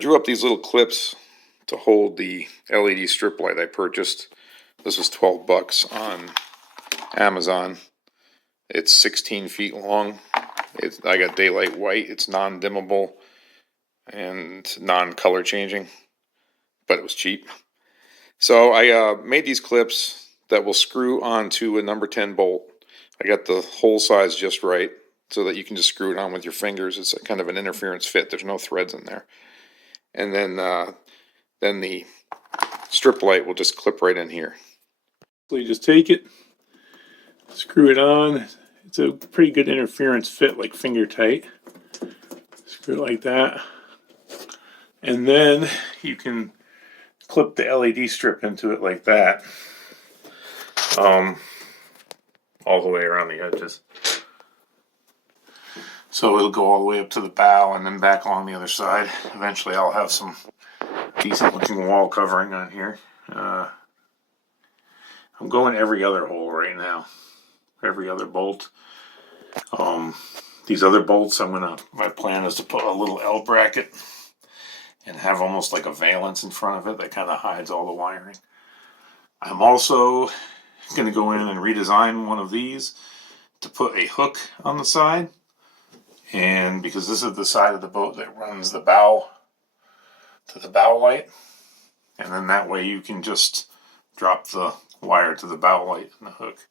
Drew up these little clips to hold the LED strip light I purchased. This was 12 bucks on Amazon. It's 16 feet long. I got daylight white. It's non-dimmable and non-color changing, but it was cheap. So I made these clips that will screw onto a number 10 bolt. I got the hole size just right so that you can just screw it on with your fingers. It's a kind of an interference fit. There's no threads in there. And then the strip light will just clip right in here. So you just take it, screw it on. It's a pretty good interference fit, like finger tight. Screw it like that. And then you can clip the LED strip into it like that. All the way around the edges. So it'll go all the way up to the bow and then back along the other side. Eventually I'll have some decent looking wall covering on here. I'm going every other hole right now. Every other bolt. These other bolts, my plan is to put a little L bracket and have almost like a valance in front of it that kind of hides all the wiring. I'm also going to go in and redesign one of these to put a hook on the side. And because this is the side of the boat that runs the bow to the bow light, and then that way you can just drop the wire to the bow light and the hook.